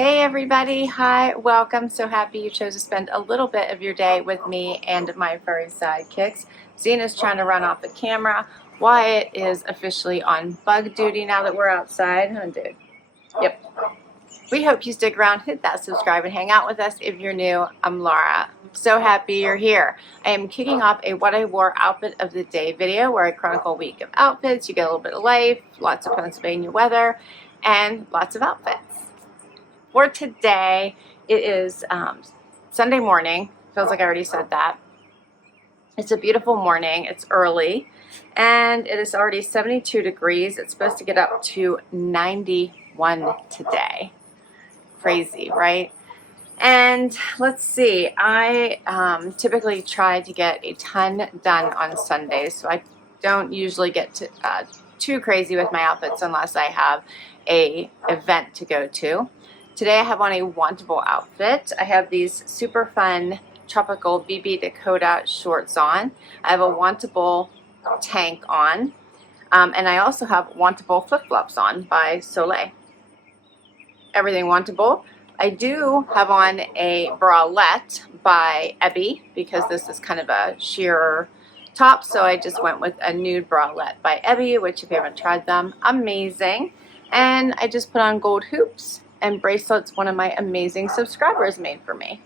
Hey everybody, hi, welcome. So happy you chose to spend a little bit of your day with me and my furry sidekicks. Zena's trying to run off the camera. Wyatt is officially on bug duty now that we're outside, huh dude? Yep. We hope you stick around, hit that subscribe, and hang out with us. If you're new, I'm Laura. So happy you're here. I am kicking off a what I wore outfit of the day video where I chronicle a week of outfits. You get a little bit of life, lots of Pennsylvania weather, and lots of outfits. For today, it is Sunday morning. Feels like I already said that. It's a beautiful morning. It's early, and it is already 72 degrees. It's supposed to get up to 91 today. Crazy, right? And let's see. I typically try to get a ton done on Sundays, so I don't usually get too crazy with my outfits unless I have a event to go to. Today I have on a Wantable outfit. I have these super fun tropical BB Dakota shorts on. I have a Wantable tank on. And I also have Wantable flip-flops on by Soleil. Everything Wantable. I do have on a Bralette by CABI because this is kind of a sheer top. So I just went with a nude Bralette by CABI, which if you haven't tried them, amazing. And I just put on gold hoops and bracelets one of my amazing subscribers made for me.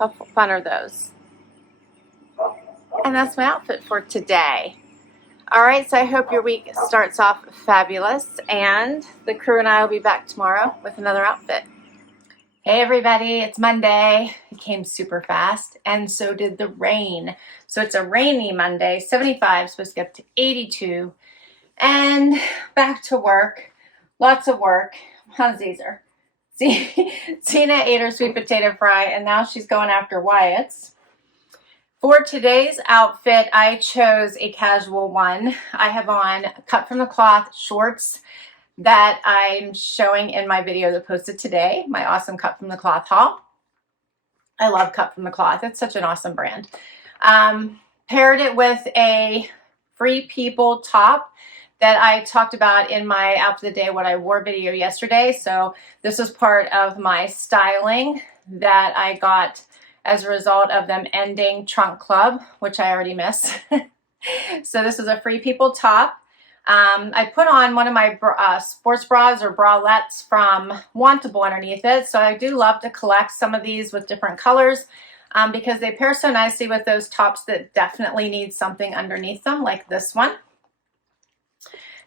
How fun are those? And that's my outfit for today. All right, so I hope your week starts off fabulous, and the crew and I will be back tomorrow with another outfit. Hey everybody, it's Monday. It came super fast, and so did the rain. So it's a rainy Monday, 75, supposed to get up to 82, and back to work. Lots of work. How's Caesar? Zena ate her sweet potato fry, and now she's going after Wyatt's. For today's outfit, I chose a casual one. I have on cut from the cloth shorts that I'm showing in my video that posted today, my awesome cut from the cloth haul. I love cut from the cloth. It's such an awesome brand. Paired it with a Free People top that I talked about in my outfit of the day what I wore video yesterday. So this is part of my styling that I got as a result of them ending Trunk Club, which I already miss. So this is a Free People top. I put on one of my sports bras or bralettes from Wantable underneath it. So I do love to collect some of these with different colors because they pair so nicely with those tops that definitely need something underneath them, like this one.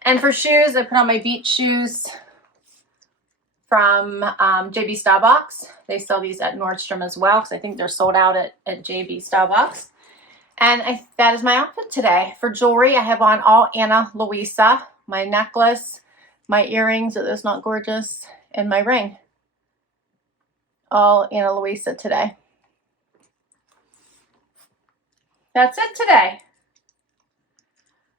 And for shoes, I put on my beach shoes from JB Stylebox. They sell these at Nordstrom as well because I think they're sold out at JB Stylebox. And that is my outfit today. For jewelry, I have on all Ana Luisa, my necklace, my earrings, are those not gorgeous, and my ring. All Ana Luisa today. That's it today.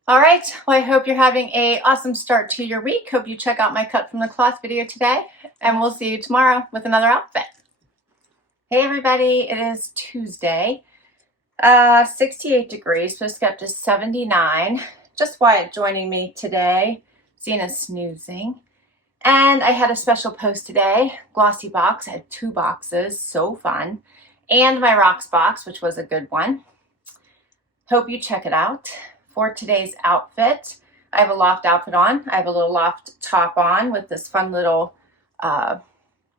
All right, well, I hope you're having an awesome start to your week. Hope you check out my cut from the cloth video today, and we'll see you tomorrow with another outfit. Hey everybody, it is Tuesday, 68 degrees, supposed to get up to 79. Just Wyatt joining me today, Zena's snoozing. And I had a special post today, glossy box. I had 2 boxes, so fun. And my Rocksbox, which was a good one. Hope you check it out. For today's outfit, I have a loft outfit on. I have a little loft top on with this fun little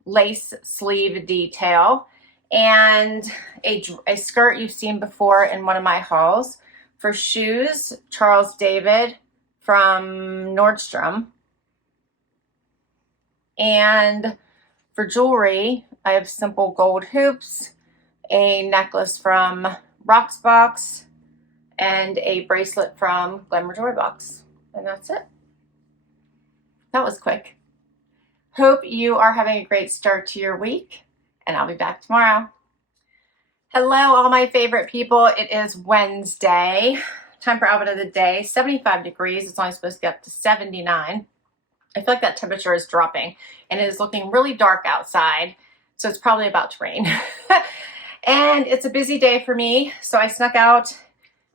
lace sleeve detail and a skirt you've seen before in one of my hauls. For shoes, Charles David from Nordstrom. And for jewelry, I have simple gold hoops, a necklace from Rocksbox, and a bracelet from Glamour Jewelry Box. And that's it. That was quick. Hope you are having a great start to your week, and I'll be back tomorrow. Hello, all my favorite people. It is Wednesday. Time for outfit of the day. 75 degrees. It's only supposed to get up to 79. I feel like that temperature is dropping, and it is looking really dark outside, so it's probably about to rain. And it's a busy day for me, so I snuck out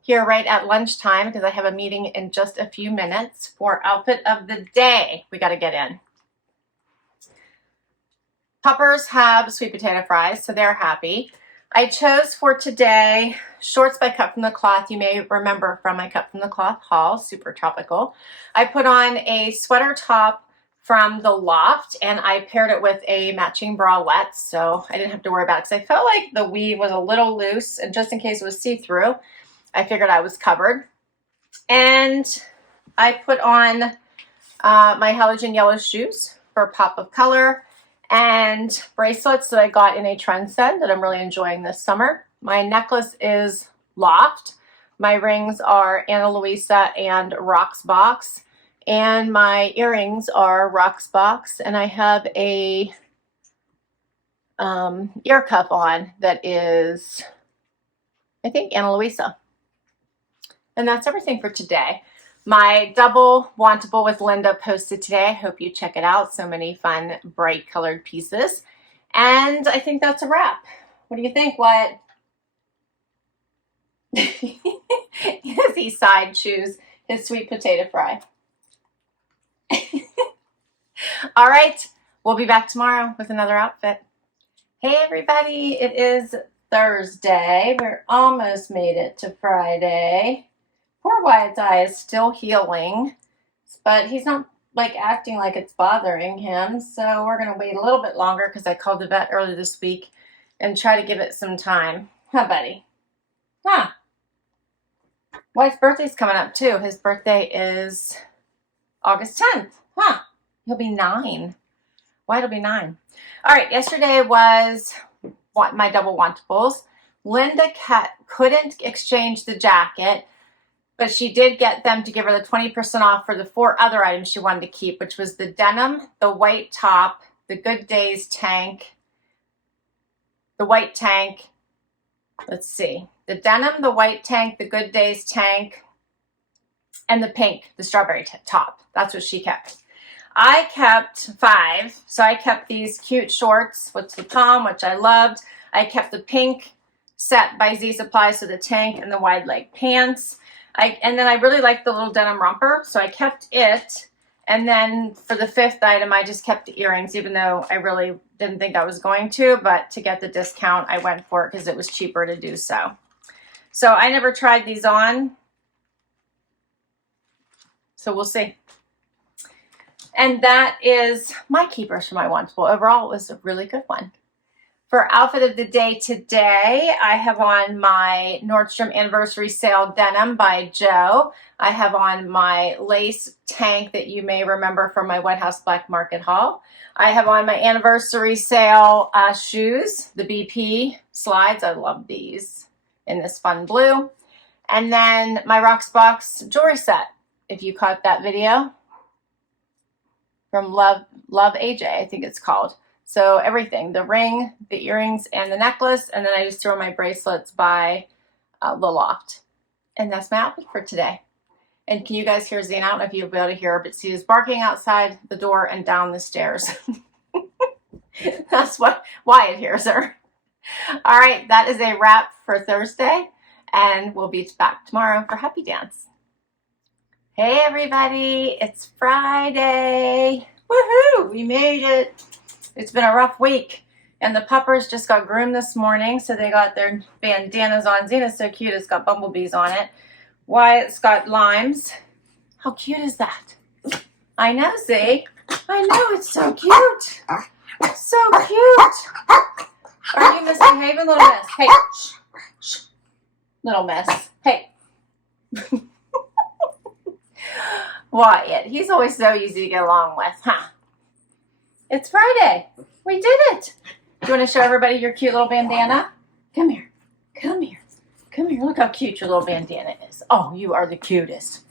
here right at lunchtime because I have a meeting in just a few minutes for outfit of the day we got to get in. puppers have sweet potato fries, so they're happy. I chose for today shorts by Cut from the Cloth. You may remember from my Cut from the Cloth haul, super tropical. I put on a sweater top from the Loft, and I paired it with a matching bralette, so I didn't have to worry about it because I felt like the weave was a little loose, and just in case it was see-through, I figured I was covered. And I put on my halogen yellow shoes for a pop of color, and bracelets that I got in a Trendsend that I'm really enjoying this summer. My necklace is Loft. My rings are Luisa and Rocksbox. And my earrings are Rocksbox. And I have a ear cuff on that is, I think, Ana Luisa. And that's everything for today. My double Wantable with Linda posted today. I hope you check it out. So many fun, bright colored pieces. And I think that's a wrap. What do you think, What? As he side chews his sweet potato fry. All right, we'll be back tomorrow with another outfit. Hey everybody, it is Thursday. We're almost made it to Friday. Poor Wyatt's eye is still healing, but he's not like acting like it's bothering him. So we're going to wait a little bit longer because I called the vet earlier this week and try to give it some time. Huh, buddy? Huh. Wyatt's birthday's coming up too. His birthday is August 10th. Huh. He'll be 9. Wyatt will be 9. All right. Yesterday was my double Wantables. Linda couldn't exchange the jacket, but she did get them to give her the 20% off for the 4 other items she wanted to keep, which was the denim, the white top, the Good Days tank, the white tank. Let's see. The denim, the white tank, the Good Days tank, and the pink, the strawberry top. That's what she kept. I kept 5. So I kept these cute shorts with the tom, which I loved. I kept the pink set by Z Supply, so the tank and the wide leg pants. And then I really liked the little denim romper, so I kept it. And then for the 5th item, I just kept the earrings, even though I really didn't think I was going to. But to get the discount, I went for it because it was cheaper to do so. So I never tried these on, so we'll see. And that is my keepers for my Wantable. Overall, it was a really good one. For outfit of the day today, I have on my Nordstrom Anniversary Sale denim by Joe. I have on my lace tank that you may remember from my White House Black Market haul. I have on my Anniversary Sale shoes, the BP slides. I love these in this fun blue. And then my Rocksbox jewelry set, if you caught that video from Love AJ, I think it's called. So everything, the ring, the earrings, and the necklace. And then I just throw my bracelets by the Loft. And that's my outfit for today. And can you guys hear Zena? I don't know if you'll be able to hear her, but she is barking outside the door and down the stairs. That's what Wyatt hears her. All right, that is a wrap for Thursday. And we'll be back tomorrow for Happy Dance. Hey everybody, it's Friday. Woohoo, we made it. It's been a rough week, and the puppers just got groomed this morning, so they got their bandanas on. Zena's so cute, it's got bumblebees on it. Wyatt's got limes. How cute is that? I know, see? I know, it's so cute. So cute. Are you misbehaving, little miss? Hey, shh, shh. Little miss. Hey. Wyatt, he's always so easy to get along with, huh? It's Friday. We did it. Do you want to show everybody your cute little bandana? Come here. Come here. Come here. Look how cute your little bandana is. Oh, you are the cutest.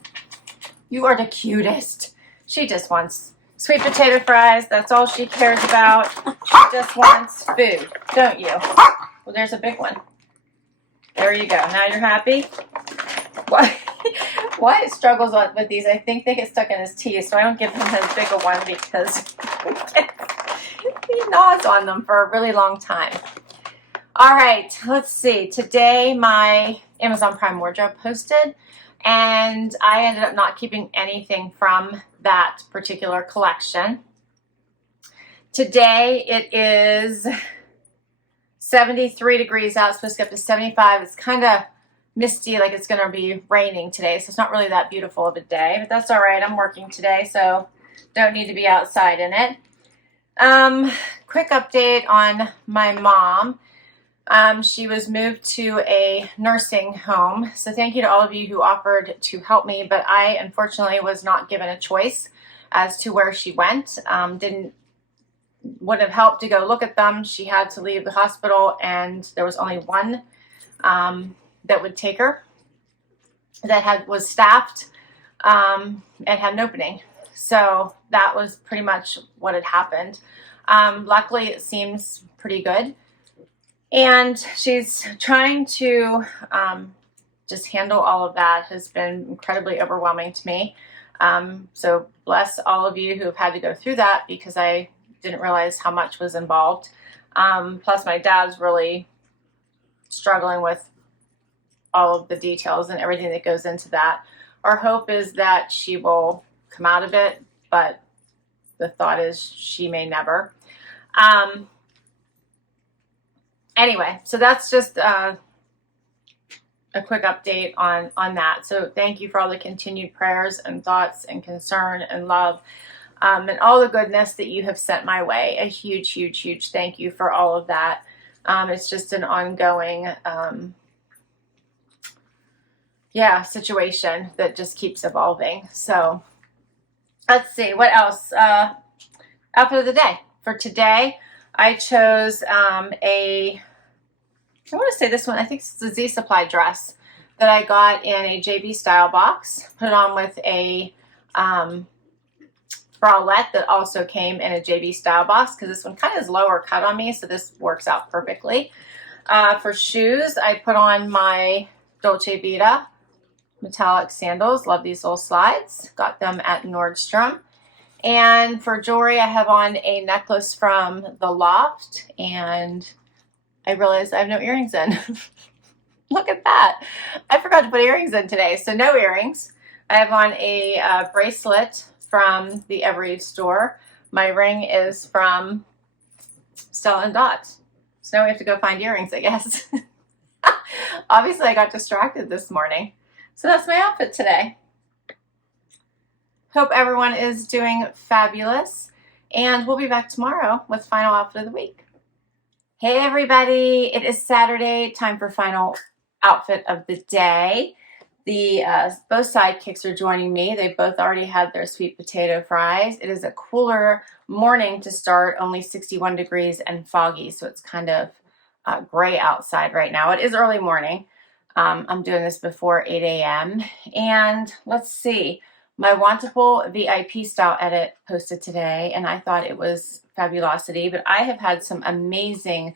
You are the cutest. She just wants sweet potato fries. That's all she cares about. She just wants food, don't you? Well, there's a big one. There you go. Now you're happy? Wyatt struggles with these. I think they get stuck in his teeth, so I don't give him as big a one because he gnaws on them for a really long time. All right, let's see. Today, my Amazon Prime wardrobe posted, and I ended up not keeping anything from that particular collection. Today it is 73 degrees out. It's supposed to get up to 75. It's kind of misty, like it's going to be raining today, so it's not really that beautiful of a day, but that's all right. I'm working today, so don't need to be outside in it. Quick update on my mom. She was moved to a nursing home, so thank you to all of you who offered to help me, but I unfortunately was not given a choice as to where she went. Would have helped to go look at them. She had to leave the hospital, and there was only one that would take her that was staffed and had an opening. So that was pretty much what had happened. Luckily, it seems pretty good. And she's trying to just handle all of that. Has been incredibly overwhelming to me. So bless all of you who have had to go through that, because I didn't realize how much was involved. Plus my dad's really struggling with all of the details and everything that goes into that. Our hope is that she will come out of it, but the thought is she may never. Anyway, so that's just a quick update on that. So thank you for all the continued prayers and thoughts and concern and love. And all the goodness that you have sent my way. A huge, huge, huge thank you for all of that. It's just an ongoing, situation that just keeps evolving. So let's see, what else? Outfit of the day. For today, I chose I want to say this one, I think it's a Z Supply dress that I got in a JB style box. Put it on with a bralette that also came in a JB style box, because this one kind of is lower cut on me, so this works out perfectly. For shoes, I put on my Dolce Vita metallic sandals. Love these little slides. Got them at Nordstrom. And for jewelry, I have on a necklace from the Loft, and I realized I have no earrings in. Look at that. I forgot to put earrings in today, so no earrings. I have on a bracelet from the Every store. My ring is from Stella Dot. So now we have to go find earrings, I guess. Obviously, I got distracted this morning. So that's my outfit today. Hope everyone is doing fabulous. And we'll be back tomorrow with final outfit of the week. Hey everybody, it is Saturday, time for final outfit of the day. Both sidekicks are joining me. They both already had their sweet potato fries. It is a cooler morning to start, only 61 degrees and foggy, so it's kind of gray outside right now. It is early morning. I'm doing this before 8 a.m. And let's see, my Wantable VIP style edit posted today, and I thought it was fabulosity, but I have had some amazing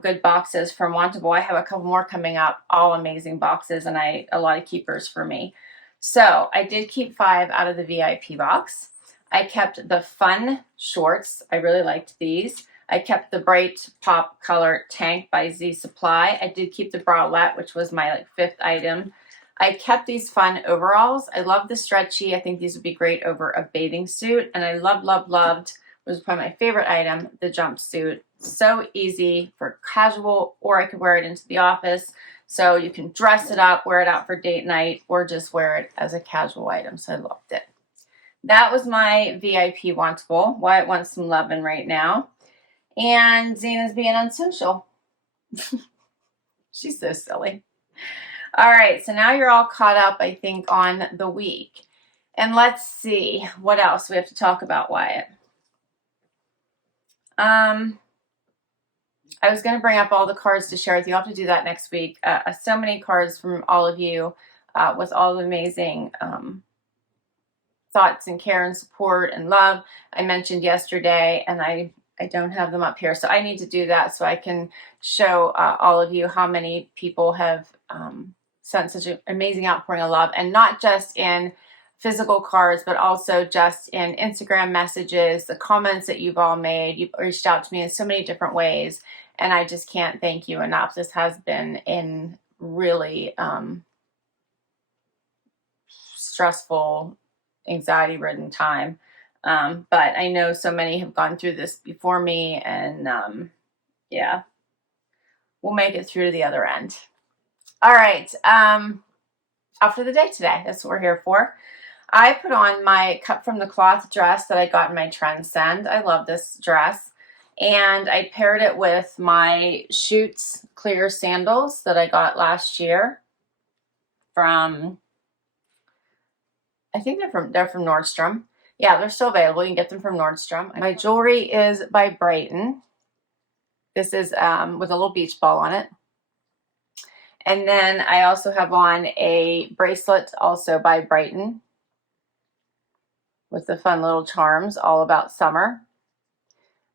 good boxes from Wantable. I have a couple more coming up, all amazing boxes, and a lot of keepers for me. So I did keep 5 out of the VIP box. I kept the fun shorts. I really liked these. I kept the bright pop color tank by Z Supply. I did keep the bralette, which was my 5th item. I kept these fun overalls. I love the stretchy. I think these would be great over a bathing suit. And I loved, was probably my favorite item, the jumpsuit. So easy for casual, or I could wear it into the office. So you can dress it up, wear it out for date night, or just wear it as a casual item. So I loved it. That was my VIP Wantable. Wyatt wants some loving right now. And Zena's being unsocial. She's so silly. All right, so now you're all caught up, I think, on the week. And let's see what else we have to talk about, Wyatt. I was going to bring up all the cards to share with you. I'll have to do that next week. So many cards from all of you with all the amazing thoughts and care and support and love I mentioned yesterday, and I don't have them up here, so I need to do that so I can show all of you how many people have sent such an amazing outpouring of love, and not just in physical cards, but also just in Instagram messages, the comments that you've all made. You've reached out to me in so many different ways, and I just can't thank you enough. This has been in really stressful, anxiety-ridden time. But I know so many have gone through this before me, and yeah, we'll make it through to the other end. All right, outfit of the day today. That's what we're here for. I put on my cut from the cloth dress that I got in my Trendsend. I love this dress. And I paired it with my Schutz clear sandals that I got last year from, I think they're from Nordstrom. Yeah, they're still available. You can get them from Nordstrom. My jewelry is by Brighton. This is with a little beach ball on it. And then I also have on a bracelet also by Brighton with the fun little charms all about summer.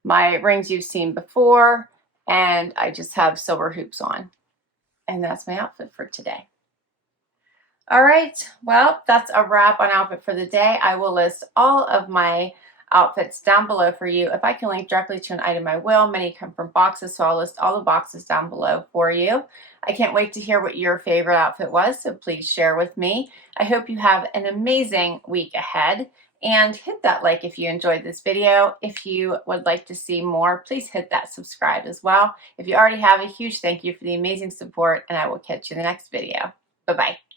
My rings you've seen before, and I just have silver hoops on. And that's my outfit for today. All right, well, that's a wrap on outfit for the day. I will list all of my outfits down below for you. If I can link directly to an item, I will. Many come from boxes, so I'll list all the boxes down below for you. I can't wait to hear what your favorite outfit was, so please share with me. I hope you have an amazing week ahead, and hit that like if you enjoyed this video. If you would like to see more, please hit that subscribe as well. If you already have, a huge thank you for the amazing support, and I will catch you in the next video. Bye-bye.